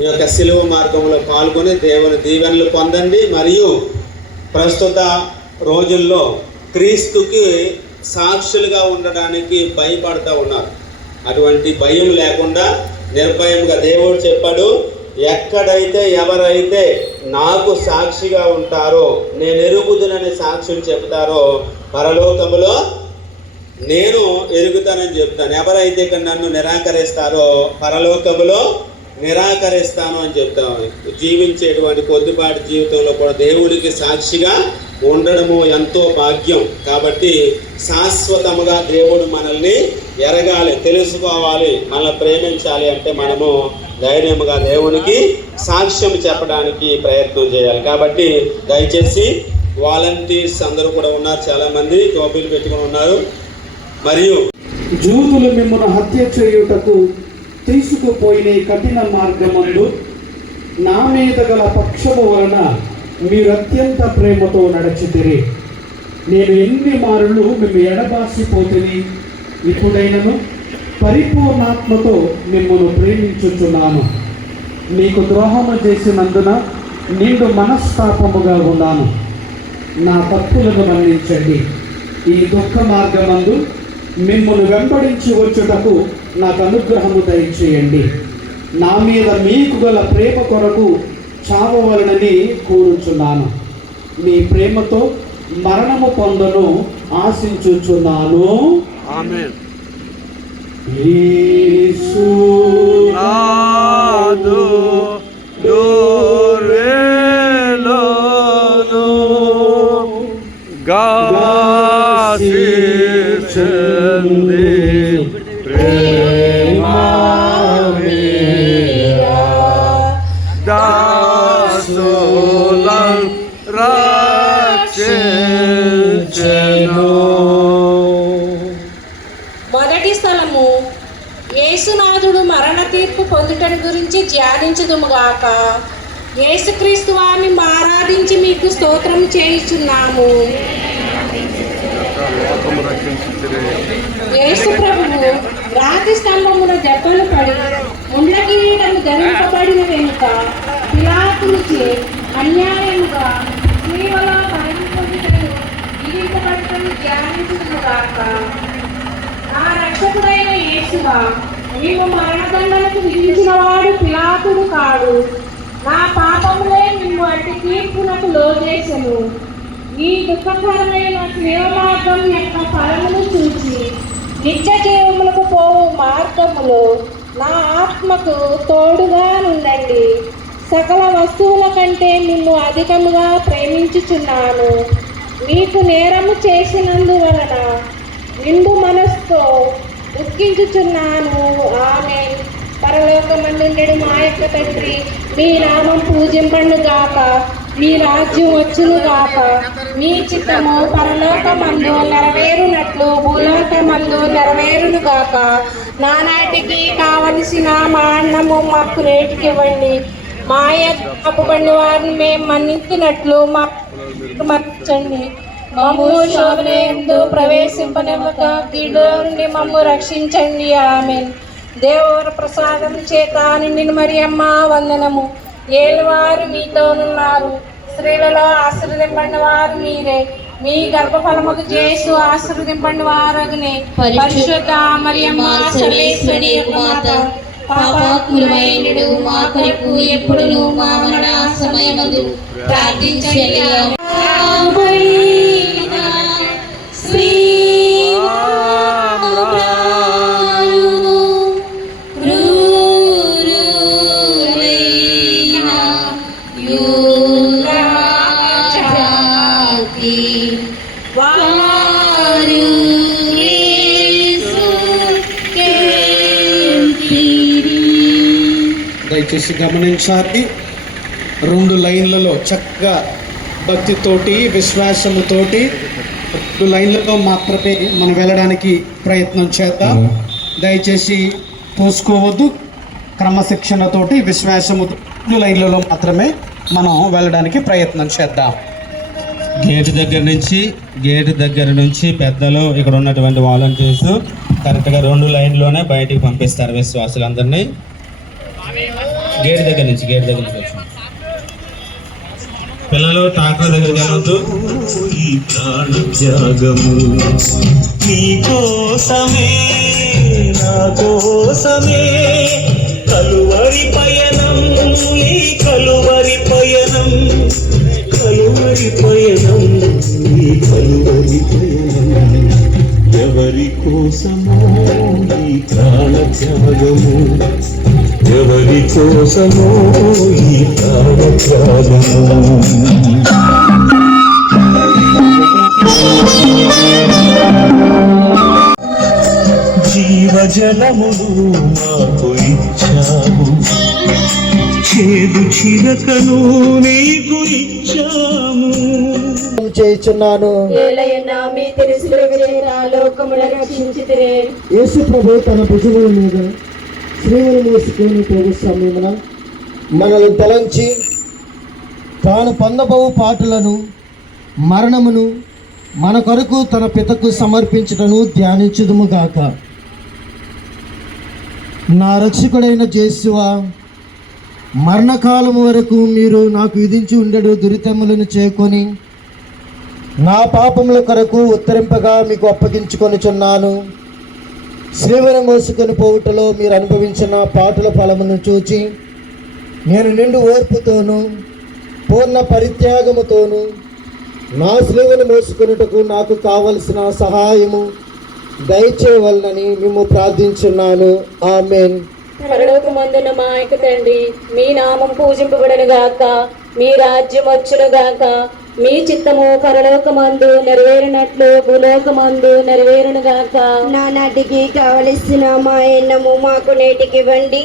ఈ యొక్క సిలువ మార్గంలో పాల్గొని దేవుని దీవెనలు పొందండి. మరియు ప్రస్తుత రోజుల్లో క్రీస్తుకి సాక్షులుగా ఉండడానికి భయపడుతూ ఉన్నారు. అటువంటి భయం లేకుండా నిర్భయంగా దేవుడు చెప్పాడు, ఎక్కడైతే ఎవరైతే నాకు సాక్షిగా ఉంటారో, నేను ఎరుగుదునని సాక్షులు చెప్తారో పరలోకములో నేను ఎరుగుతానని చెప్తాను. ఎవరైతే నన్ను నిరాకరిస్తారో పరలోకములో నిరాకరిస్తాను అని చెప్తాను. జీవించేటువంటి కొద్దిపాటి జీవితంలో కూడా దేవుడికి సాక్షిగా ఉండడము ఎంతో భాగ్యం. కాబట్టి శాశ్వతముగా దేవుడు మనల్ని ఎరగాలి, తెలుసుకోవాలి, మనల్ని ప్రేమించాలి అంటే మనము ధైర్యముగా దేవునికి సాక్ష్యం చెప్పడానికి ప్రయత్నం చేయాలి. కాబట్టి దయచేసి వాలంటీర్స్ అందరూ కూడా ఉన్నారు, చాలామంది టోపీలు పెట్టుకుని ఉన్నారు. మరియు జూదులు మిమ్మల్ని హత్య చేయుటకు తీసుకుపోయిన కఠిన మార్గమందు నా మీద గల పక్షము వలన మీరు అత్యంత ప్రేమతో నడిచితిరి. నేను ఎన్ని మారులు మేము ఎడబాసిపోతుంది, ఇప్పుడైనను పరిపూర్ణాత్మతో మిమ్మల్ని ప్రేమించుచున్నాను. మీకు ద్రోహము చేసినందున నిండు మనస్తాపముగా ఉన్నాను. నా తప్పులను మన్నించండి. ఈ దుఃఖ మార్గమందు మిమ్మల్ని వెంబడించి వచ్చుటకు నాకు అనుగ్రహము దయచేయండి. నా మీద మీకు గల ప్రేమ కొరకు చావవలనని కోరుచున్నాను. మీ ప్రేమతో మరణము పొందను ఆశించుచున్నాను. ఆమేన్. యేసు నాదు దొరేలోను గాసిచెంది ప్రేమా మీరా దాసులం రక్షించెను. మొదటి స్థలము, యేసునాథుడు మరణ తీర్పు పొందుటను గురించి ధ్యానించుదుముగాక. యేసుక్రీస్తు వారిని ఆరాధించి మీకు స్తోత్రం చేయుచున్నాము. యేసు ప్రభువు రాతి స్తంభమున దెబ్బలు పడి ముండ్ల కిరీటము ధరింపబడిన వెనుక పిలాతునిచే అన్యాయముగా శిలువలో పడిపోతుటను విధింపబడుటను ధ్యానించుదుముగాక. ఆ రక్షకుడైన యేసువా, నీవు మరణదండనకు విధించిన వాడు పిలాతుడు కాడు. నా పాపములే నిన్ను అట్టి తీర్పునకు లోజేసెను. ఈ దుఃఖకరమైన శిలువ మార్గం యొక్క ఫలమును చూచి నిత్య జీవములకు పోవు మార్గములో నా ఆత్మకు తోడుగా నుండండి. సకల వస్తువుల కంటే నిన్ను అధికముగా ప్రేమించుచున్నాను. మీకు నేరము చేసినందువలన నిండు మనస్సుతో దుఃఖించుచున్నాను. ఆమేన్. పరలోకమందుండెడు మా యొక్క తండ్రి, మీ నామం పూజింపండుగాక, మీ రాజ్యం వచ్చునుగాక, మీ చిత్తము పరలోకమందు నెరవేరునట్లు భూలోకమందు నెరవేరునుగాక. నానాటికి కావలసిన మా అన్నము మాకు రేటుకి ఇవ్వండి. మా యొక్క తప్పుపడిన వారిని మేము మన్నించినట్లు మాకు మన్నించండి. మమ్ము శోధనయందు ప్రవేశింపనివ్వక కీడు నుండి మమ్ము రక్షించండి. ఆమేన్. దేవుని ప్రసాదం చేత నిండిన మరియమ్మ వందనము. ఏలువారు మీతోనున్నారు, స్త్రీలలో ఆశీర్వదింపడిన వారు మీరే. మీ గర్భఫలముకు యేసు ఆశీర్వదింపడిన వారగునే. పరిశుద్ధ మరియమ్మ సర్వేశ్వరి మాత, పాపాత్ములమైనడు మా కొరకు ఎప్పుడును మా మరణ సమయమందు ప్రార్థించండి. దయచేసి గమనించాలి, 2 లైన్లలో చక్కగా భక్తితోటి విశ్వాసముతోటి 2 లైన్లలో మాత్రమే మనం వెళ్ళడానికి ప్రయత్నం చేద్దాం. దయచేసి తోసుకోవద్దు. క్రమశిక్షణతోటి విశ్వాసము 2 లైన్లలో మాత్రమే మనం వెళ్ళడానికి ప్రయత్నం చేద్దాం. గేటు దగ్గర నుంచి పెద్దలు ఇక్కడ ఉన్నటువంటి వాలంటీర్స్ కరెక్ట్గా 2 లైన్లోనే బయటికి పంపిస్తారు విశ్వాసులందరినీ. గేట్ దగ్గర నుంచి వచ్చాం. పిల్లలు ట్రాక్టర్ దగ్గరికి వెళ్ళొద్దు. ఈ ప్రాణ త్యాగము నీ కోసమే నా కోసమే కలువరి పయనం ఈ కలువరి పయనం కలువరి పయనం ఈ కలువరి పయనం ఎవరి కోసమో ఈ ప్రాణ త్యాగము ఎవరి కోసమో ఈ ప్రాణ త్యాగము జీవజలములు మాకు ఇచ్చావు చేదు చిరకను నీకు ఇచ్చాము చేయుచున్నాను. ఏలయన్నా మీ తెలుసులో చేత లోకముల రక్షించితిరే. యేసు ప్రభు తన భుజముల మీద శ్రీవుని మోసుకొని పోగు సమయమున మనల్ని తలంచి తాను పొందబోవు పాటలను మరణమును మన కొరకు తన పితకు సమర్పించుటను ధ్యానించుదుముగాక. నా రక్షకుడైన యేసువా, మరణకాలము వరకు మీరు నాకు విధించి ఉండడు దురితములను చేకొని నా పాపముల కొరకు ఉత్తరింపగా మీకు అప్పగించుకొనిచున్నాను. శ్రీవుని మోసుకొని పోవుటలో మీరు అనుభవించిన పాటల ఫలమును చూచి నేను నిండు ఓర్పుతోనూ పూర్ణ పరిత్యాగముతోనూ నా శ్రీవుని మోసుకొనుటకు నాకు కావలసిన సహాయము దయచేయవలనని మేము ప్రార్థించున్నాను. ఆమేన్. పరలోకమందున్న మా యొక్క తండ్రి, మీ నామం పూజింపబడను గాక, మీ రాజ్యం వచ్చును గాక, మీ చిత్తము పరలోకమందు నెరవేరినట్లు భూలోకమందు నెరవేరును గాక. నానాటికి కావలసిన మా ఎన్నము మాకు నేటికి ఇవ్వండి.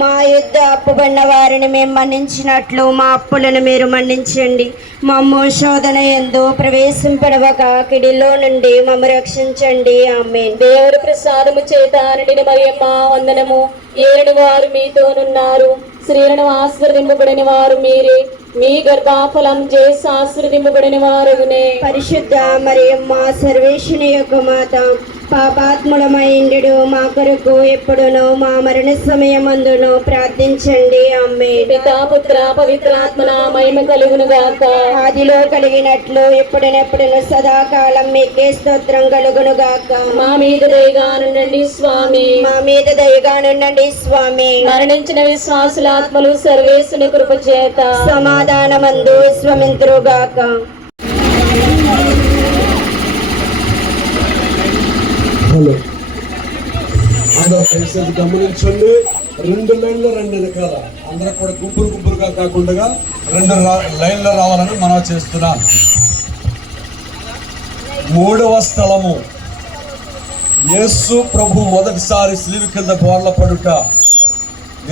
మా యుద్ధ అప్పుబడిన వారిని మేము మన్నించినట్లు మా అప్పులను మీరు మన్నించండి. మమ్ము శోధన యందు ప్రవేశింపడవక కిడిలో నుండి మమ్ము రక్షించండి. ఆమేన్. దేవుడి ప్రసాదము చేత నిండిన మరియమ్మ వందనము. ఏలిన వారు మీతోనున్నారు, స్త్రీలను ఆశీర్వదింపబడిన వారు మీరే, మీ గర్భఫలం చేసి ఆశీర్వదింపబడిన వారునే. పరిశుద్ధ మరియమ్మ సర్వేశ్వని యొక్క మాత, పాపాత్ముడమైండు మా కొరకు ఎప్పుడునో మా మరణ సమయమందును ప్రార్థించండి. ఆమేన్. పితా పుత్ర పవిత్రాత్మన మహిమ కలుగును గాక. ఆదిలో కలిగినట్లు ఎప్పుడెప్పుడును సదాకాలం మీకే స్తోత్రం కలుగును గాక. మా మీద దయగానుండండి స్వామి. మా మీద దయగానుండండి స్వామి. మరణించిన విశ్వాసులాత్మలు సర్వేశ్వని కృప చేత సమాధానమందు విశ్వమింతురుగాక. హలో అందరూ దయచేసి గమనించండి. 2 లైన్లు 2 వెనకాల అందరూ కూడా గుంపులుగా కాకుండా 2 లైన్లు రావాలని మనం చేస్తున్నాం. 3వ స్థలము యేసు ప్రభు మొదటిసారి శిలువ కింద బోర్ల పడుట.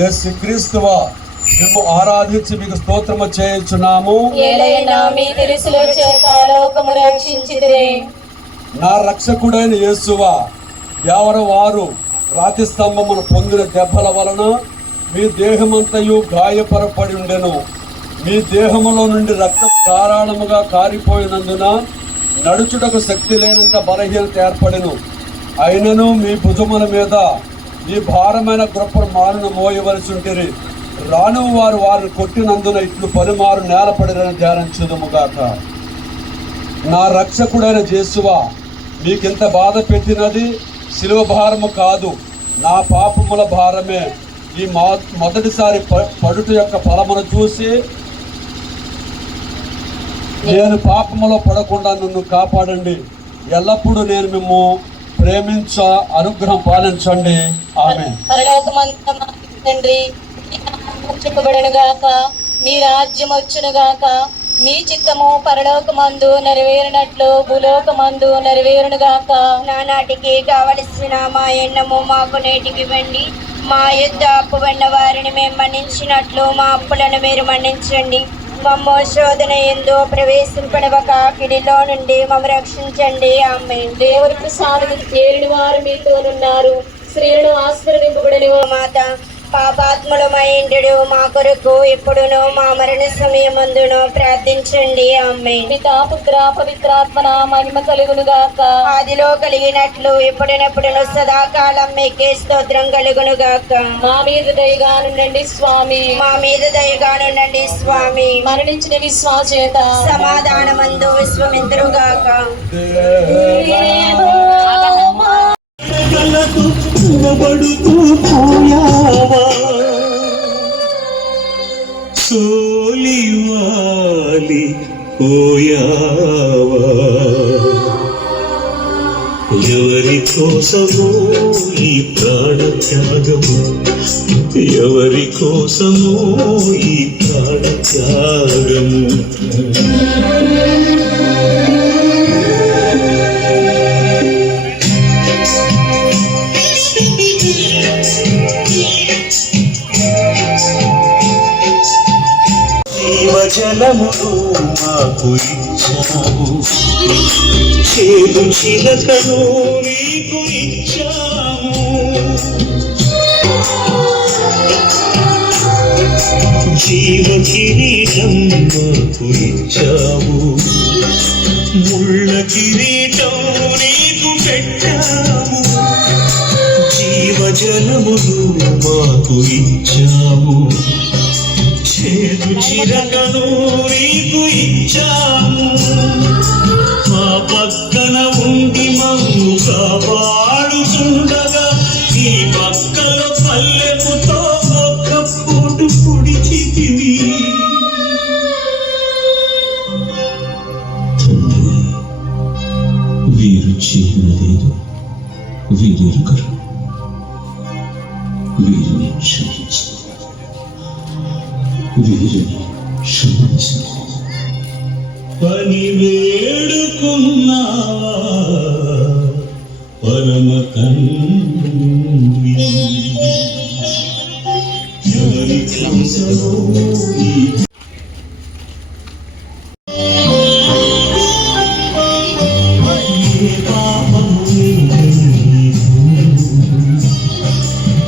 యేసు క్రీస్తువా, మేము ఆరాధించి మీకు స్తోత్రము చేయుచున్నాము. ఏలైనా మీ తెలుసులో చేత లోకము రక్షించితిరే. నా రక్షకుడైన యేసువా, ఎవరు వారు రాతి స్తంభమును పొందిన దెబ్బల వలన మీ దేహమంతయు గాయపరపడి ఉండెను. మీ దేహములో నుండి రక్తం ధారాళముగా కారిపోయినందున నడుచుటకు శక్తి లేనంత బలహీనత ఏర్పడెను. అయినను మీ భుజముల మీద ఈ భారమైన గొప్ప మాలను మోయవలసి ఉంటిరి. రాను వారు వారిని కొట్టినందున ఇట్లు పలుమారు నేలపడిరని ధ్యానించుదుముగాక. నా రక్షకుడైన యేసువా, మీకింత బాధ పెట్టినది శిలువ భారము కాదు, నా పాపముల భారమే. ఈ మొదటిసారి పడుట యొక్క ఫలమును చూసి నేను పాపములో పడకుండా నన్ను కాపాడండి. ఎల్లప్పుడూ నేను మేము ప్రేమించ అనుగ్రహం పాలించండి. ఆమేన్. పరలోకమందు తండ్రి, చెప్పబడను గాక, మీ రాజ్యం వచ్చును గాక, మీ చిత్తము పరలోకమందు నెరవేరినట్లు భూలోకమందు నెరవేరును గాక. నానాటికి కావలసిన మా ఎన్నము మాకు నేటికి ఇవ్వండి. మా యుద్ధ అప్పుబడిన వారిని మేము మన్నించినట్లు మా అప్పులను మీరు మన్నించండి. మమ్ము శోధన యందు ప్రవేశింపడవక కిడిలో నుండి మమ్ము రక్షించండి. ఆమేన్. దేవుడి ప్రసాదము ఏలిన వారు మీతోనున్నారు, స్త్రీలను ఆశీర్వదింపబడిన మాత, పాపాత్ములమైండు మా కొరకు ఇప్పుడును మా మరణ సమయమందును ప్రార్థించండి. ఆమేన్. పితా పుత్ర పవిత్రాత్మన మహిమ కలుగును గాక. ఆదిలో కలిగినట్లు ఇప్పుడునప్పుడును సదాకాలం మీకే స్తోత్రం కలుగును గాక. మా మీద దయగా నుండండి స్వామి. మా మీద దయగానుండండి స్వామి. మరణించిన విశ్వాస చేత సమాధానమందు విశ్వమింతురుగాక. కలకు నిలబడుతూ పోయావా సోలివాలి పోయావా ఎవరి కోసమో ఈ ప్రాణ త్యాగము ఎవరి కోసమో ఈ ప్రాణ త్యాగము జీవజలమును మాకు ఇచ్చావు చేదు చిలకను నీకు ఇచ్చాము జీవ కిరీటం మాకు ఇచ్చావు ముళ్ళ కిరీటం నీకు పెట్టాము జీవజలమును మాకు ఇచ్చాము చేదు చిరకను నీకు ఇచ్చాము మా పక్కన ఉండి మమ్ము కాపాడుచుండగా ఈ పక్కన పల్లెముతో ఒక్క పూటు పొడిచితివి తండ్రి వీరు చేయలేదు వీరెరుగరు వీరిని క్షమించు వీరిని క్షమించు పని వేడుకున్నావా పరమ తండ్రి ఎవరి కోసమో ఈ ఏ పాపము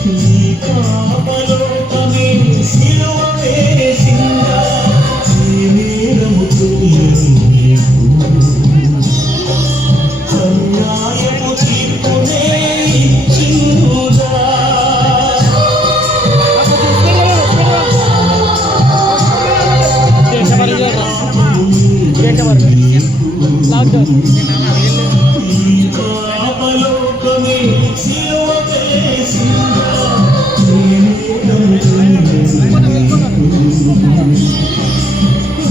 నీ పాపలోకమే సిలువ వేసిందా ఏ నేరము నీకు అన్యాయపు తీర్పునే ఇచ్చిందా ఈ పాపలోకమే సిలువ వేసిందా ఏ నేరము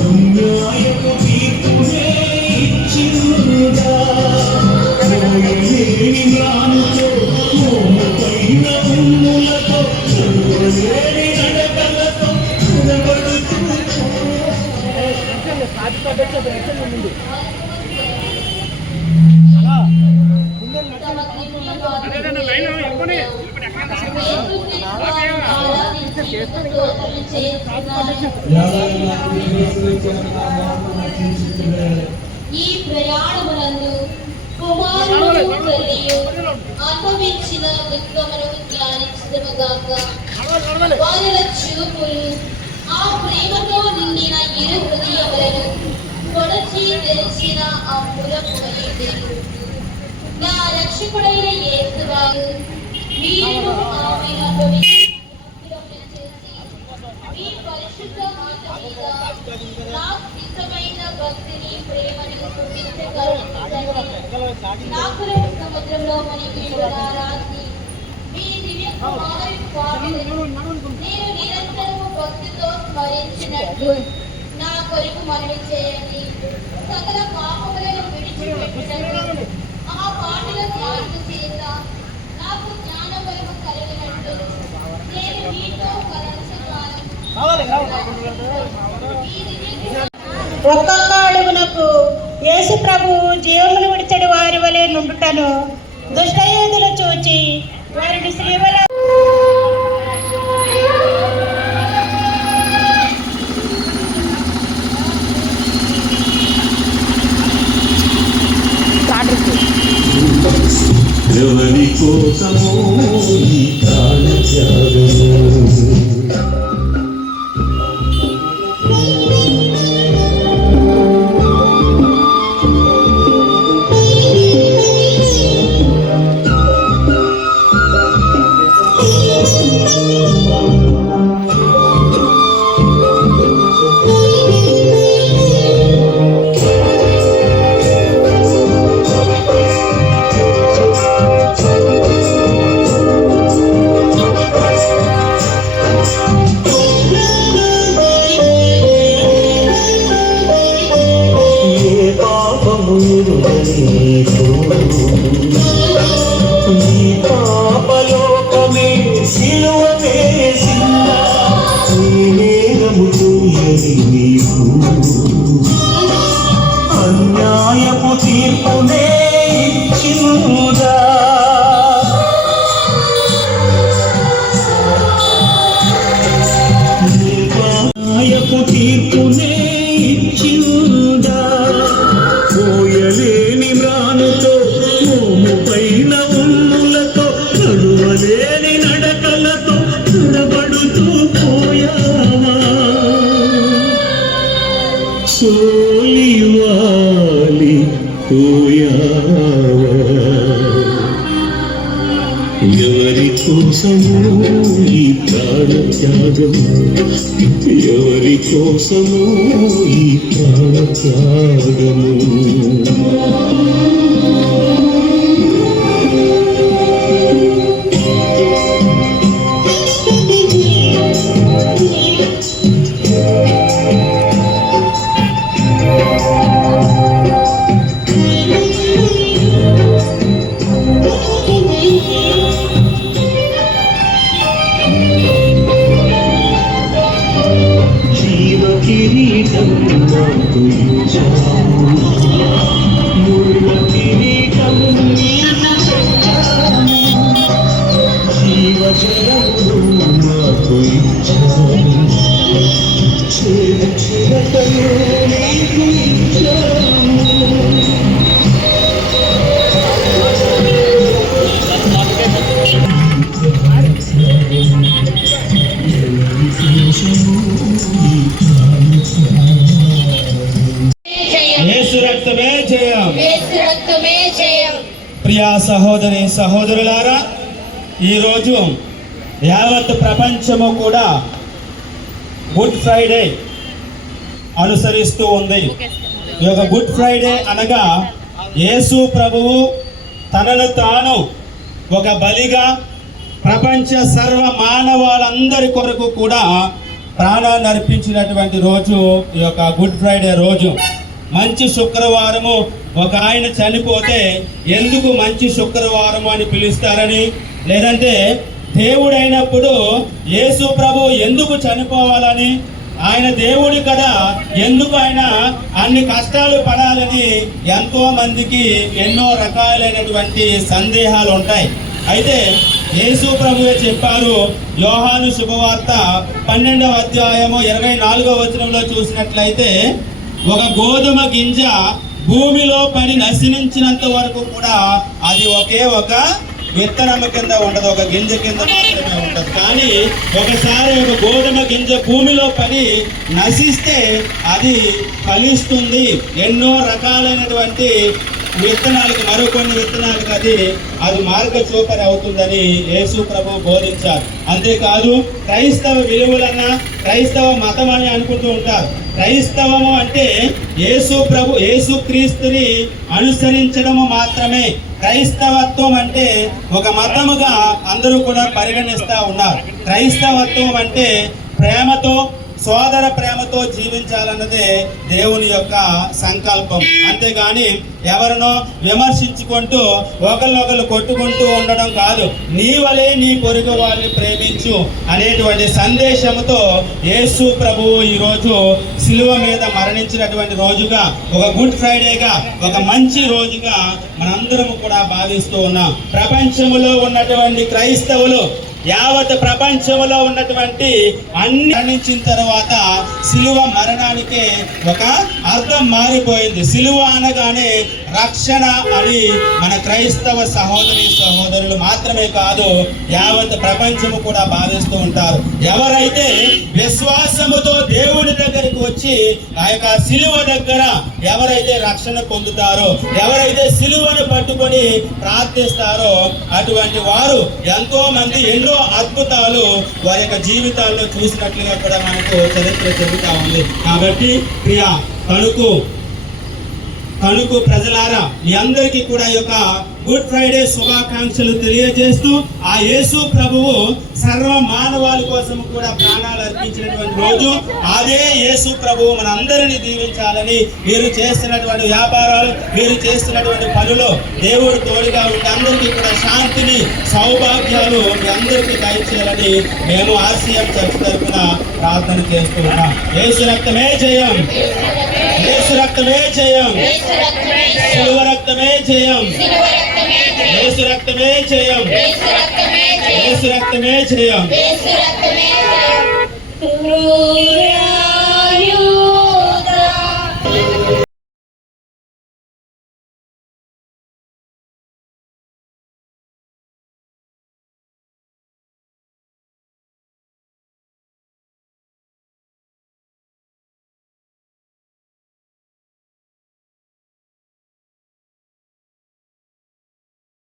అన్యాయపు తీర్పునే ఇచ్చిందా లేని జ్ఞానుతో మోముపైన ఉమ్ములతో లేని నడకలతో నిలబడుతూ ఈ ప్రయాణమునందు కుమారుడు తల్లియు అనుభవించిన దుఃఖమును ధ్యానించుదుముగాక. వారిల చూపులు ఆ ప్రేమతో నిండిన ఇరు హృదయములను పొడచి తెరిచిన ఆ పురపోయేదేవు. నా రక్షకుడైన యేసువారు మీరు ఆమెను అనుభవించి మీ పరిశుద్ధ మాట మీద నాకు ఇష్టమైన భక్తిని ప్రేమను చూపించగలరు. నాకు సముద్రంలో మునిగిన రాత్రి మీ దివ్య కుమారుని స్వామిని నేను నిరంతరము భక్తితో స్మరించినట్లు నా కొరకు మనవి చేయండి. సకల పాపములను విడిచిపెట్టినట్లు ఆ పాటల ధ్యానం చేత నాకు జ్ఞానబలము కలిగినట్లు నేను మీతో కలసకాలం ఒక్కొక్క అడుగునకు యేసు ప్రభువు జీవమును విడిచడి వారి వలె నుండుటను దుష్టయోధులు చూచి వారిని శ్రీవల ఎవరి కోసమో ఈ ప్రాణ త్యాగము నీవు అన్యాయపు తీర్పునే ఇచ్చిందా న్యాయపు తీర్పునే ఇచ్చిందా పోయలేని మ్రానుతో మోము పైన ఉమ్ములతో నడువలేని నడకలతో నడబడుతూ పోయావా సోలివాలి పోయావా ఎవరి కోసము ఈ ప్రాణత్యాగము ఎవరి కోసము ఈ ప్రాణత్యాగము జీవ కిరీటం నాకు ఇచ్చావు ముళ్ళ కిరీటం నీకు పెట్టాను జీవ జలములు నాకు ఇచ్చావు చేదు చిరతలు నీకు ఇచ్చావు యేసు రక్తమే జయం. యేసు రక్తమే జయం. ప్రియా సహోదరి సహోదరులారా, ఈరోజు యావత్ ప్రపంచము కూడా గుడ్ ఫ్రైడే అనుసరిస్తూ ఉంది. ఈ యొక్క గుడ్ ఫ్రైడే అనగా యేసు ప్రభువు తనను తాను ఒక బలిగా ప్రపంచ సర్వ మానవాళ్ళందరి కొరకు కూడా ప్రాణాన్ని అర్పించినటువంటి రోజు ఈ యొక్క గుడ్ ఫ్రైడే రోజు. మంచి శుక్రవారము, ఒక ఆయన చనిపోతే ఎందుకు మంచి శుక్రవారము అని పిలుస్తారని, లేదంటే దేవుడైనప్పుడు యేసు ప్రభు ఎందుకు చనిపోవాలని, ఆయన దేవుడి కదా ఎందుకు ఆయన అన్ని కష్టాలు పడాలని ఎంతో మందికి ఎన్నో రకాలైనటువంటి సందేహాలు ఉంటాయి. అయితే యేసు ప్రభువే చెప్పారు. యోహాను శుభవార్త 12వ అధ్యాయము 24వ వచనంలో చూసినట్లయితే, ఒక గోధుమ గింజ భూమిలో పడి నశించినంత వరకు కూడా అది ఒకే ఒక విత్తనం కింద ఉండదు, ఒక గింజ కింద మాత్రమే ఉండదు. కానీ ఒకసారి ఒక గోధుమ గింజ భూమిలో పడి నశిస్తే అది ఫలిస్తుంది. ఎన్నో రకాలైనటువంటి విత్తనాలకి, మరికొన్ని విత్తనాలకి అది మార్గ చూపరి అవుతుందని యేసు ప్రభు బోధించారు. అంతేకాదు క్రైస్తవ విలువలన్నా క్రైస్తవ మతం అని అనుకుంటూ ఉంటారు. క్రైస్తవము అంటే యేసు క్రీస్తుని అనుసరించడము మాత్రమే. క్రైస్తవత్వం అంటే ఒక మతముగా అందరూ కూడా పరిగణిస్తూ ఉన్నారు. క్రైస్తవత్వం అంటే ప్రేమతో, సోదర ప్రేమతో జీవించాలన్నదే దేవుని యొక్క సంకల్పం. అంతేగాని ఎవరినో విమర్శించుకుంటూ ఒకరినొకరు కొట్టుకుంటూ ఉండడం కాదు. నీ వలే నీ పొరుగు వాళ్ళని ప్రేమించు అనేటువంటి సందేశంతో యేసు ప్రభువు ఈరోజు శిలువ మీద మరణించినటువంటి రోజుగా, ఒక గుడ్ ఫ్రైడేగా, ఒక మంచి రోజుగా మనందరం కూడా భావిస్తూ ఉన్నాం. ప్రపంచంలో ఉన్నటువంటి క్రైస్తవులు, యావత్ ప్రపంచంలో ఉన్నటువంటి అన్ని మరణించిన తర్వాత శిలువ మరణానికి ఒక అర్థం మారిపోయింది. శిలువ అనగానే రక్షణ అని మన క్రైస్తవ సహోదరులు మాత్రమే కాదు, యావత్ ప్రపంచము కూడా భావిస్తూ ఉంటారు. ఎవరైతే విశ్వాసముతో దేవుని దగ్గరికి వచ్చి ఆ యొక్క శిలువ దగ్గర ఎవరైతే రక్షణ పొందుతారో, ఎవరైతే శిలువను పట్టుకొని ప్రార్థిస్తారో, అటువంటి వారు ఎంతో మంది ఎన్నో అద్భుతాలు వారి యొక్క జీవితాల్లో చూసినట్లుగా కూడా మనకు చరిత్ర చెబుతా ఉంది. కాబట్టి ప్రియా తణుకు ప్రజలారా, మీ అందరికీ కూడా ఈ యొక్క గుడ్ ఫ్రైడే శుభాకాంక్షలు తెలియజేస్తూ ఆ యేసు ప్రభువు సర్వ మానవాళి కోసం కూడా ప్రాణాలు అర్పించినటువంటి రోజు. అదే యేసు ప్రభువు మన అందరినీ దీవించాలని, మీరు చేస్తున్నటువంటి వ్యాపారాలు, మీరు చేస్తున్నటువంటి పనులు దేవుడు తోడుగా ఉండి అందరికీ కూడా శాంతిని, సౌభాగ్యాలు మీ అందరికీ దయచేయాలని మేము ఆర్సీఎం చర్చ్ తరఫున ప్రార్థన చేస్తున్నాం. యేసు రక్తమే జయం, యేసు రక్తమే జయం, శిలువ రక్తమే జయం, యేసు రక్తమే జయం, యేసు రక్తమే జయం.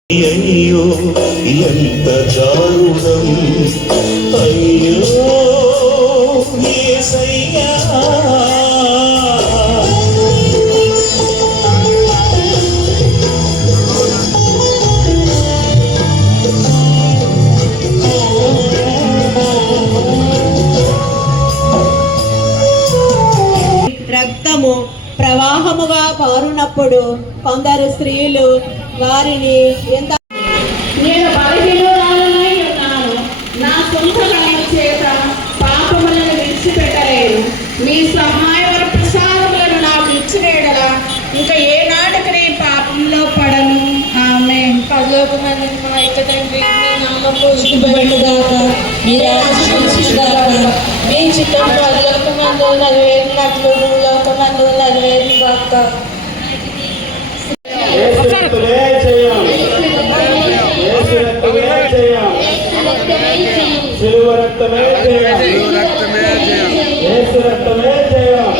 అయ్యో ఎంత దారుణం, అయ్యో యేసయ్యా. రక్తము ప్రవాహముగా పారునప్పుడు కొందరు స్త్రీలు వారిని ఎంత నేను బలహీనురాలనై ఉన్నాను, నా సొంత బలం చేత పాపములను విడిచిపెట్టలేదు. మీ సహాయ ప్రసాదములను నాకు ఇచ్చిన యెడల ఇంకా ఏ నాటికి నేను పాపంలో పడను. ఆమె పరలోకమందు మా యొక్క తండ్రి, మీ నామం పూజింపబడుగాక, మీ రాజ్యం వచ్చుగాక, మీ చిత్తం పరలోకమందు నెరవేరినట్లు భూలోకమందు నెరవేరుగాక. యేసు రక్తమే జయం, యేసు రక్తమే జయం, శిలువ రక్తమే జయం, యేసు రక్తమే జయం,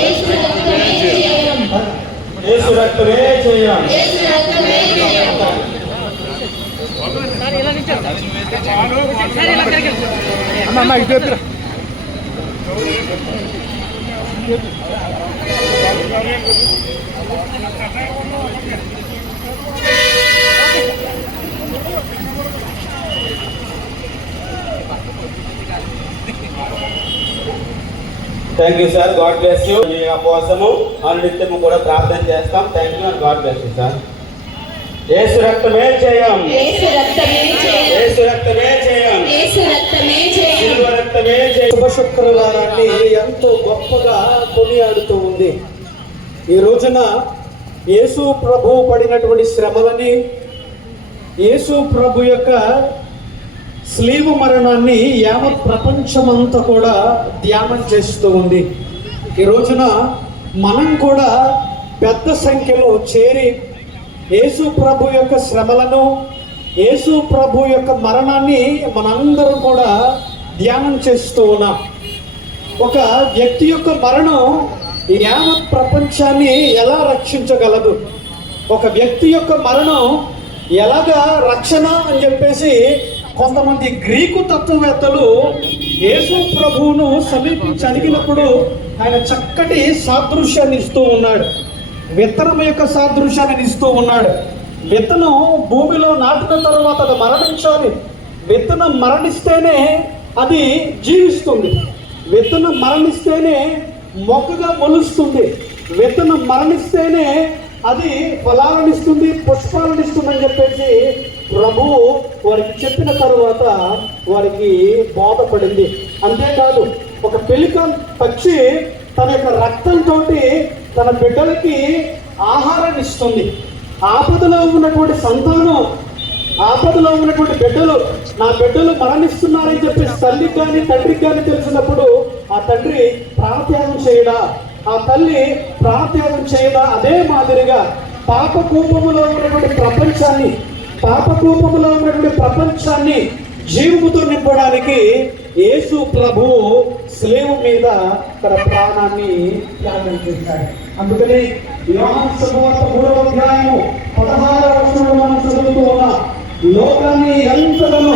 యేసు రక్తమే జయం. Thank you sir, God bless you. మీ కోసము అనునిత్యము కూడా ప్రార్థన చేస్తాం. Thank you and God bless you sir. యేసు రక్తమే జయం, యేసు రక్తమే జయం, యేసు రక్తమే జయం, యేసు రక్తమే జయం. శిలువ రక్తమే జయం. శుభ శుక్రవారాన్ని ఎంతో గొప్పగా కొనియాడుతూ ఉంది. ఈ రోజున యేసు ప్రభు పడినటువంటి శ్రమలని, యేసు ప్రభు యొక్క స్లీవ మరణాన్ని యావత్ ప్రపంచమంతా కూడా ధ్యానం చేస్తూ ఉంది. ఈ రోజున మనం కూడా పెద్ద సంఖ్యలో చేరి యేసు ప్రభు యొక్క శ్రమలను, యేసు ప్రభు యొక్క మరణాన్ని మనందరం కూడా ధ్యానం చేస్తూ ఉన్నాం. ఒక వ్యక్తి యొక్క మరణం యావత్ ప్రపంచాన్ని ఎలా రక్షించగలదు, ఒక వ్యక్తి యొక్క మరణం ఎలాగా రక్షణ అని చెప్పేసి కొంతమంది గ్రీకు తత్వవేత్తలు యేసు ప్రభువును సమీపించి అడిగినప్పుడు ఆయన చక్కటి సాదృశ్యాన్ని ఇస్తూ ఉన్నాడు. విత్తనం యొక్క సాదృశ్యాన్ని ఇస్తూ ఉన్నాడు. విత్తనం భూమిలో నాటిన తర్వాత అది మరణించాలి. విత్తనం మరణిస్తేనే అది జీవిస్తుంది. విత్తనం మరణిస్తేనే మొక్కగా మొలుస్తుంది. విత్తనం మరణిస్తేనే అది ఫలాలనిస్తుంది, పుష్పాలనిస్తుంది అని చెప్పేసి ప్రభువు వారికి చెప్పిన తరువాత వారికి బోధపడింది. అంతేకాదు, ఒక పెలికాన్ పక్షి తన యొక్క రక్తంతో తన బిడ్డలకి ఆహారాన్ని ఇస్తుంది. ఆపదలో ఉన్నటువంటి సంతానం, ఆపదలో ఉన్నటువంటి బిడ్డలు, నా బిడ్డలు మరణిస్తున్నారని చెప్పేసి తల్లికి కానీ తండ్రికి కానీ తెలిసినప్పుడు ఆ తండ్రి ప్రాణత్యాగం చేయడా, ఆ తల్లి ప్రాణత్యాగం చేయదా? అదే మాదిరిగా పాపకూపములో ఉన్నటువంటి ప్రపంచాన్ని జీవముతో నింపడానికి యేసు ప్రభువు శిలువ మీద తన ప్రాణాన్ని త్యాగం చేశాడు. అందుకని యోహాను సువార్త 3వ అధ్యాయము 16వ వచనంలో మనం చదువుతూ ఉన్నాం. లోకాన్ని ఎంతగానో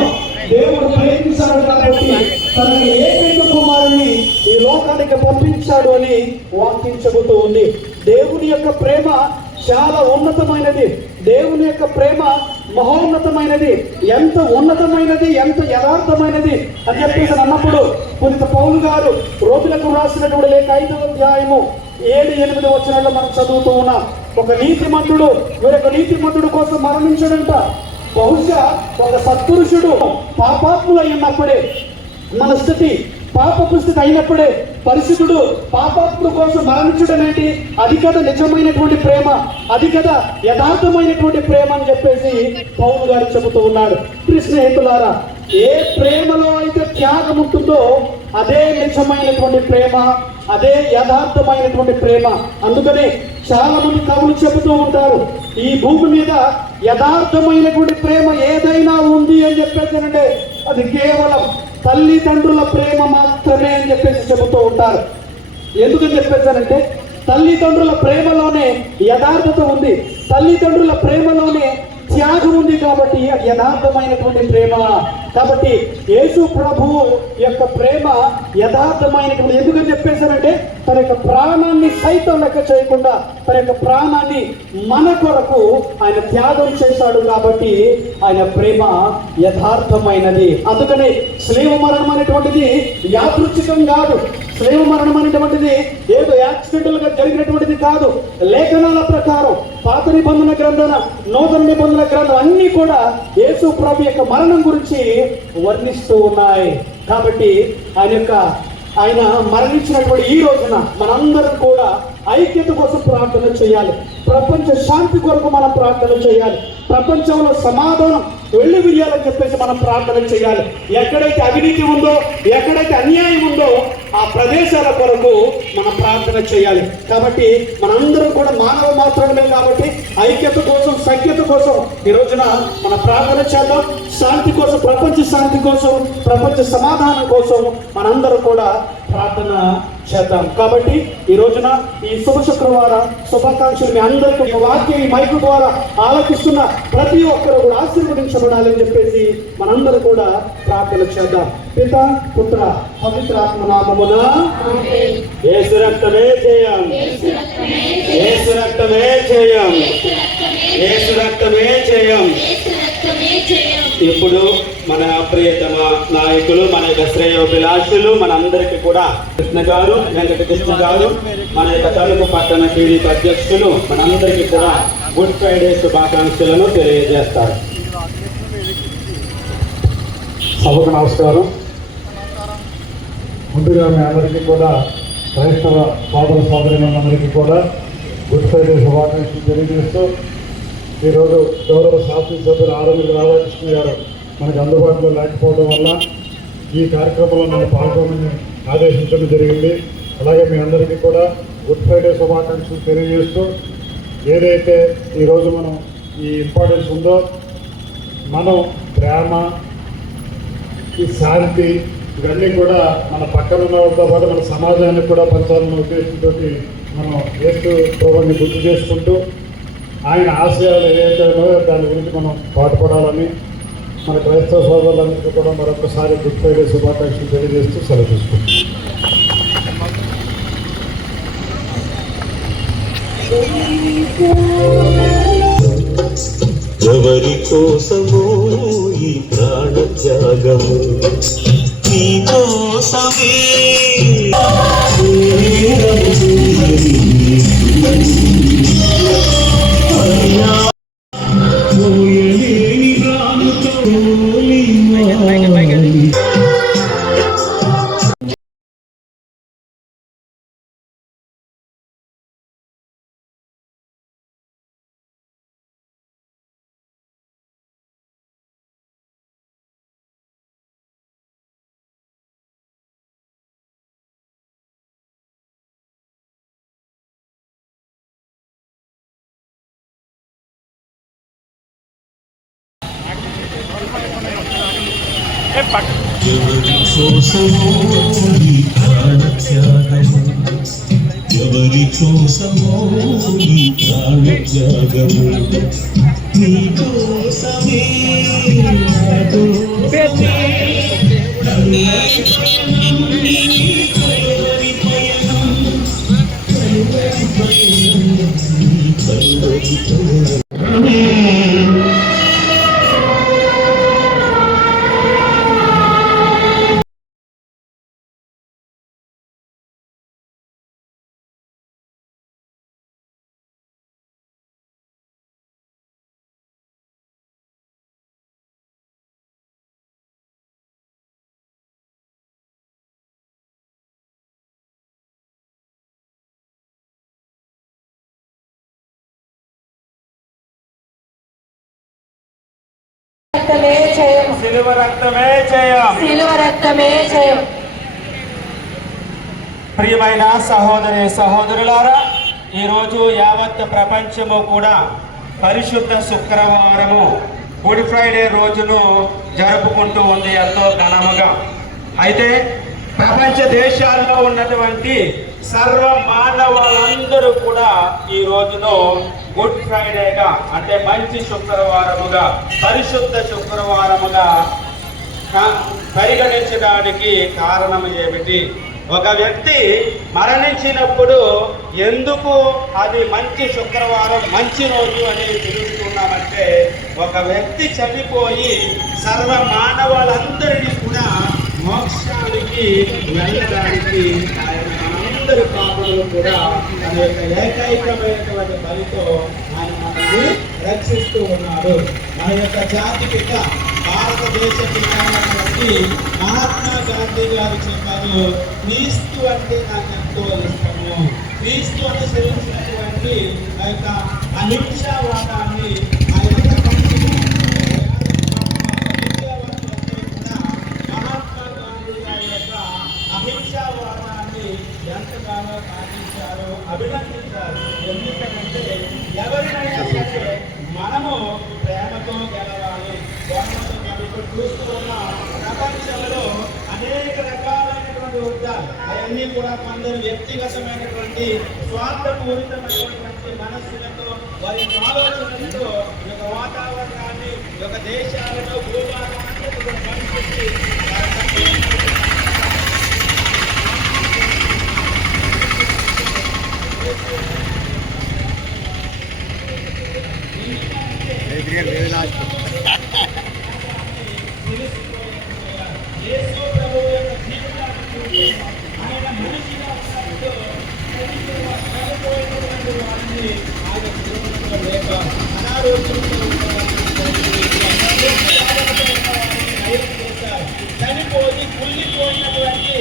దేవుడు ప్రేమించాడు కాబట్టి తన ఏకైక కుమారుని ఈ లోకానికి పంపించాడు అని వాక్యం చెబుతూ ఉంది. దేవుని యొక్క ప్రేమ చాలా ఉన్నతమైనది. దేవుని యొక్క ప్రేమ మహోన్నతమైనది, ఎంత ఉన్నతమైనది, ఎంత యథార్థమైనది అని చెప్పేసి అన్నప్పుడు పునీత పౌలు గారు రోమిలకు రాసినటువంటి లేఖ 5వ అధ్యాయము 7-8 వచనాల్లో మనం చదువుతూ ఉన్నాం. ఒక నీతిమంతుడు వేరొక నీతిమంతుడు కోసం మరణించడంట. బహుశా ఒక సత్పురుషుడు పాపాత్ములై ఉన్నప్పుడే, మన స్థితి పాపపు స్థితి అయినప్పుడే పరిశుద్ధుడు పాపాత్ముల కోసం మరణించడం ఏంటి? అది కదా నిజమైనటువంటి ప్రేమ, అది కదా యథార్థమైనటువంటి ప్రేమ అని చెప్పేసి పౌలు గారు చెబుతూ ఉన్నాడు. ప్రియ స్నేహితులారా, ఏ ప్రేమలో అయితే త్యాగం ఉంటుందో అదే నిజమైనటువంటి ప్రేమ, అదే యథార్థమైనటువంటి ప్రేమ. అందుకనే చాలా మంది కవులు చెబుతూ ఉంటారు, ఈ భూమి మీద యథార్థమైనటువంటి ప్రేమ ఏదైనా ఉంది అని చెప్పేసానంటే అది కేవలం తల్లిదండ్రుల ప్రేమ మాత్రమే అని చెప్పేసి చెబుతూ ఉంటారు. ఎందుకని చెప్పేసానంటే తల్లిదండ్రుల ప్రేమలోనే యథార్థత ఉంది, తల్లిదండ్రుల ప్రేమలోనే త్యాగం ఉంది. కాబట్టి అది యథార్థమైనటువంటి ప్రేమ. కాబట్టి యేసు ప్రభువు యొక్క ప్రేమ యథార్థమైనటువంటి. ఎందుకని చెప్పేశారంటే తన యొక్క ప్రాణాన్ని సైతం లెక్క చేయకుండా తన యొక్క ప్రాణాన్ని మన కొరకు ఆయన త్యాగం చేశాడు. కాబట్టి ఆయన ప్రేమ యథార్థమైనది. అందుకని శిలువ మరణం అనేటువంటిది యాదృచ్ఛికం కాదు. శిలువ మరణం అనేటువంటిది ఏదో యాక్సిడెంటల్ గా జరిగినటువంటిది కాదు. లేఖనాల ప్రకారం పాత నిబంధన గ్రంథన, నూతన నిబంధన గ్రంథం అన్ని కూడా యేసు ప్రభు యొక్క మరణం గురించి వర్ణిస్తూ ఉన్నాయి. కాబట్టి ఆయన మరణించినటువంటి ఈ రోజున మనందరం కూడా ఐక్యత కోసం ప్రార్థన చేయాలి. ప్రపంచ శాంతి కొరకు మనం ప్రార్థన చేయాలి. ప్రపంచంలో సమాధానం వెల్లివిరియాలని చెప్పేసి మనం ప్రార్థన చేయాలి. ఎక్కడైతే అవినీతి ఉందో, ఎక్కడైతే అన్యాయం ఉందో ఆ ప్రదేశాల కొరకు మనం ప్రార్థన చేయాలి. కాబట్టి మనందరం కూడా మానవ మాత్రమే. కాబట్టి ఐక్యత కోసం, సఖ్యత కోసం ఈ రోజున మన ప్రార్థన చేద్దాం. శాంతి కోసం, ప్రపంచ శాంతి కోసం, ప్రపంచ సమాధానం కోసం మనందరం కూడా ప్రార్థన చేద్దాం. కాబట్టి ఈ రోజున ఈ శుభ శుక్రవార శుభాకాంక్షలు మీ అందరికీ వాక్యం ఈ మైకు ద్వారా ఆలోచిస్తున్న ప్రతి ఒక్కరు కూడా ఆశీర్వదించబడాలని చెప్పేసి మనందరూ కూడా ప్రార్థన చేద్దాం. పిత, పుత్ర, పవిత్ర ఆత్మ నామమున యేసు రక్తమే జయం, యేసు రక్తమే జయం, యేసు రక్తమే జయం. ఇప్పుడు మన ప్రియతమ నాయకులు, మన యొక్క శ్రేయోభిలాషులు, మనందరికీ కూడా కృష్ణ గారు, వెంకటకృష్ణ గారు, మన యొక్క తలుపు పట్టణ టీడీపీ అధ్యక్షులు మనందరికీ కూడా గుడ్ ఫ్రైడే శుభాకాంక్షలను తెలియజేస్తారు. సభకు నమస్కారం. ముందుగా మీ అందరికీ కూడా, క్రైస్తవ సోదర సోదరులందరికీ కూడా గుడ్ ఫ్రైడే శుభాకాంక్షలు తెలియజేస్తూ, ఈరోజు గౌరవ శాసనసభ్యులు ఆర్ఎల్ రాధాకృష్ణ గారు మనకు అందుబాటులో లేకపోవడం వల్ల ఈ కార్యక్రమంలో మనం పాల్గొనని ఆదేశించడం జరిగింది. అలాగే మీ అందరికీ కూడా గుడ్ ఫ్రైడే శుభాకాంక్షలు తెలియజేస్తూ, ఏదైతే ఈరోజు మనం ఈ ఇంపార్టెన్స్ ఉందో, మనం ప్రేమ, ఈ శాంతి, ఇవన్నీ కూడా మన పక్కన ఉన్న వాళ్ళతో పాటు మన సమాజానికి కూడా పంచాలన్న ఉద్దేశంతో మనం యేసు ప్రభువుని గుర్తు చేసుకుంటూ ఆయన ఆశయాలు ఏదైతే ఉన్నాయో దాని గురించి మనం పాటుపడాలని మన క్రైస్తవ సోదరులందరికీ కూడా మరొకసారి గుడ్ ఫ్రైడే శుభాకాంక్షలు తెలియజేస్తూ సెలవు తీసుకుంటాం. ఎవరి కోసమో ఈ ప్రాణ త్యాగము, నీ కోసమే ఎవరి కోసమో ఈ ప్రాణ త్యాగము, ఎవరి కోసమో ఈ ప్రాణ త్యాగము, నీ కోసమే, నా కోసమే, నీ కలువరి పయనం, కలువరి పయనం, కలువరి పయనం. రక్తమే జయం, సిలువ రక్తమే జయం. శిలువ రక్తమే జయం. ప్రియమైన సహోదరి సహోదరులారా, ఈరోజు యావత్ ప్రపంచము కూడా పరిశుద్ధ శుక్రవారము గుడ్ ఫ్రైడే రోజును జరుపుకుంటూ ఉంది ఎంతో ఘనముగా. అయితే ప్రపంచ దేశాల్లో ఉన్నటువంటి సర్వ మానవాళ్ళందరూ కూడా ఈ రోజును గుడ్ ఫ్రైడేగా, అంటే మంచి శుక్రవారముగా, పరిశుద్ధ శుక్రవారముగా పరిగణించడానికి కారణం ఏమిటి? ఒక వ్యక్తి మరణించినప్పుడు ఎందుకు అది మంచి శుక్రవారం, మంచి రోజు అని పిలుస్తున్నామంటే, ఒక వ్యక్తి చనిపోయి సర్వ మానవులందరినీ కూడా మోక్షానికి వెళ్ళడానికి ఆయన మనందరి పాపములు కూడా తన యొక్క ఏకైకమైనటువంటి బలితో ఆయన మనల్ని రక్షిస్తూ ఉన్నారు. మన యొక్క జాతి పిత, భారతదేశ పితామైనటువంటి మహాత్మా గాంధీ గారు చెప్పారు, క్రీస్తు అంటే నాకు ఎంతో ఇష్టము. క్రీస్తు అనుసరించినటువంటి ఆ యొక్క అహింసావాదాన్ని ఆయన ప్రపంచంలో మహాత్మా గాంధీ గారి యొక్క అహింసావాదాన్ని ఎంతగానో పాటించారో అభినందించారు. ఎందుకంటే ఎవరినైనా సరే మనము ప్రేమతో గెలవాలి. ఇప్పుడు చూస్తూ ఉన్న ప్రపంచంలో అనేక రకాలైనటువంటి యుద్ధాలు, అవన్నీ కూడా కొందరు వ్యక్తిగతమైనటువంటి స్వార్థపూరితమైనటువంటి మనస్సులతో, వారి యొక్క ఆలోచనలతో ఈ యొక్క వాతావరణాన్ని, ఈ యొక్క దేశాలను, భూభాగాన్ని పనిచేసి యేసు ప్రభువు యొక్క జీవితాన్ని ఆయన మనిషిగా ఉన్నప్పుడు చనిపోయినటువంటి వారిని ఆయన జీవనంలో లేక అనారోగ్యంతో చేశారు. చనిపోయి కుళ్ళిపోయినటువంటి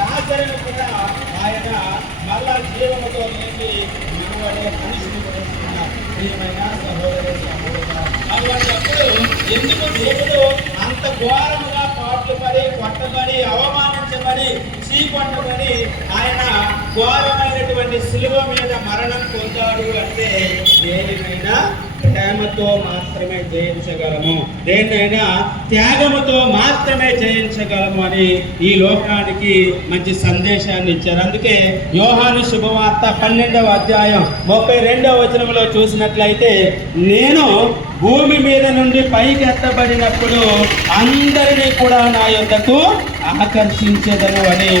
లాజరును కూడా ఆయన మళ్ళా జీవముతో లేని మనవడే మనిషిని చేస్తున్నారు. ప్రియమైన సహోదరి సహోదరులారా, అలాంటప్పుడు ఎందుకు దేవుడు అంత ఘోరముగా పాటుపడి, కొట్టబడి, అవమానించబడి, చీకొట్టబడి ఆయన ఘోరమైనటువంటి శిలువ మీద మరణం పొందాడు అంటే దేనినైనా ప్రేమతో మాత్రమే జయించగలము, దేన్నైనా త్యాగముతో మాత్రమే జయించగలము అని ఈ లోకానికి మంచి సందేశాన్ని ఇచ్చారు. అందుకే యోహాను శుభవార్త 12వ అధ్యాయం 32వ వచనంలో చూసినట్లయితే, నేను భూమి మీద నుండి పైకి ఎత్తబడినప్పుడు అందరినీ కూడా నా యొద్దకు ఆకర్షించదను అని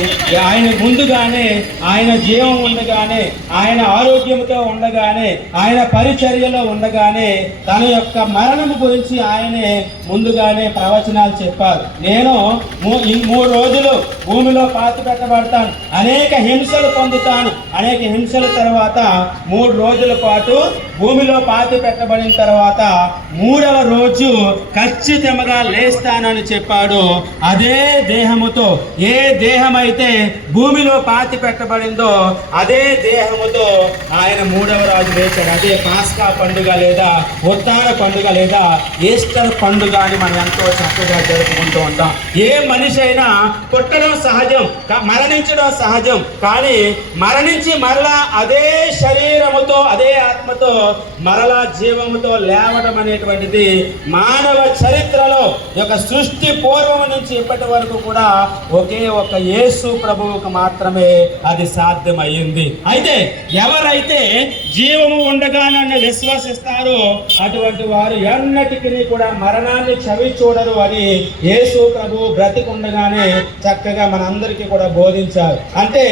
ఆయన ముందుగానే, ఆయన జీవం ఉండగానే, ఆయన ఆరోగ్యంతో ఉండగానే, ఆయన పరిచర్యలో ఉండగానే తన యొక్క మరణం గురించి ఆయనే ముందుగానే ప్రవచనాలు చెప్పారు. నేను 3 రోజులు భూమిలో పాతి పెట్టబడతాను, అనేక హింసలు పొందుతాను, అనేక హింసల తర్వాత 3 రోజుల పాటు భూమిలో పాతి పెట్టబడిన తర్వాత 3వ రోజు ఖచ్చితంగా లేస్తానని చెప్పాడు. అదే దేహముతో, ఏ దేహం అయితే భూమిలో పాతి పెట్టబడిందో అదే దేహముతో ఆయన 3వ రోజు లేచాడు. అదే పాస్కా పండుగ లేదా ఉత్తాన పండుగ లేదా ఈస్టర్ పండుగ అని మనం ఎంతో చక్కగా జరుపుకుంటూ ఉంటాం. ఏ మనిషి అయినా పుట్టడం సహజం, మరణించడం సహజం. కానీ మరణించి మరలా అదే శరీరముతో, అదే ఆత్మతో మరలా జీవముతో లేవడం అనేటువంటిది మానవ చరిత్రలో యొక్క సృష్టి పూర్వం నుంచి ఇప్పటి వరకు కూడా ఒకే ఒక యేసు ప్రభువుకు మాత్రమే అది సాధ్యమయ్యింది. అయితే ఎవరైతే జీవము ఉండగా నన్ను విశ్వసిస్తారో అటువంటి వారు ఎన్నటికీ కూడా మరణాన్ని చవి చూడరు అని యేసు ప్రభు బ్రతికుండగానే చక్కగా మనందరికీ కూడా బోధించారు. అంటే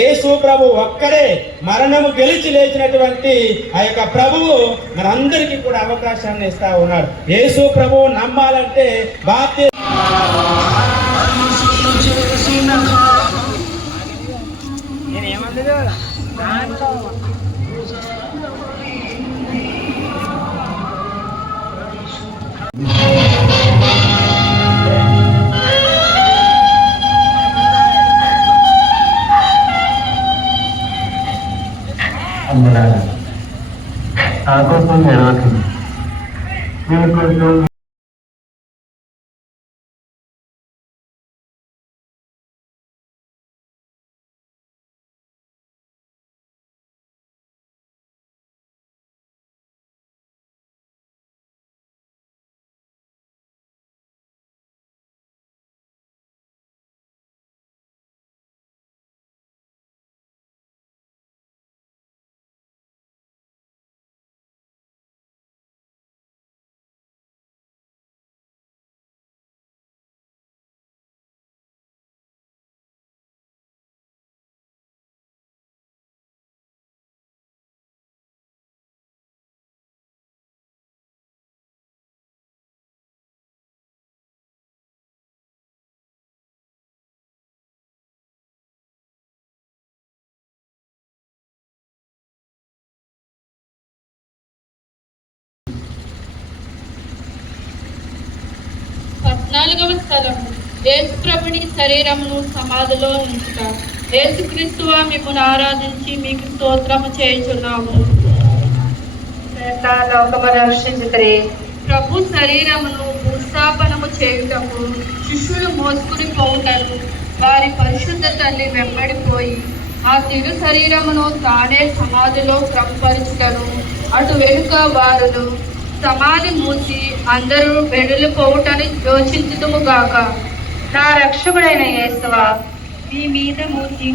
యేసు ప్రభు ఒక్కడే మరణము గెలిచి లేచినటువంటి ఆ యొక్క ప్రభువు మనందరికీ కూడా అవకాశాన్ని ఇస్తా ఉన్నాడు. యేసు ప్రభువు నమ్మాలంటే బాప్తి నా కోసం జరుగుతుంది. 4వ స్థలం యేసు ప్రభుని శరీరమును సమాధిలో ఉంచుట. యేసుక్రీస్తువా మిమ్మల్ని ఆరాధించి మీకు స్తోత్రము చేయుచున్నాము. లోకము రక్షించుతరే. ప్రభు శరీరమును భూస్థాపనము చేయుటకు శిష్యులు మోసుకుని పోవుటను వారి పరిశుద్ధ తల్లి వెంబడిపోయి ఆ తిరు శరీరమును తానే సమాధిలో క్రమపరుచుటను అటు వెనుక వారును సమాధి మూసి అందరూ వెడలిపోవుటని యోచించుదుము గాక. నా రక్షకుడైన యేసువా, మీ మీద మూసి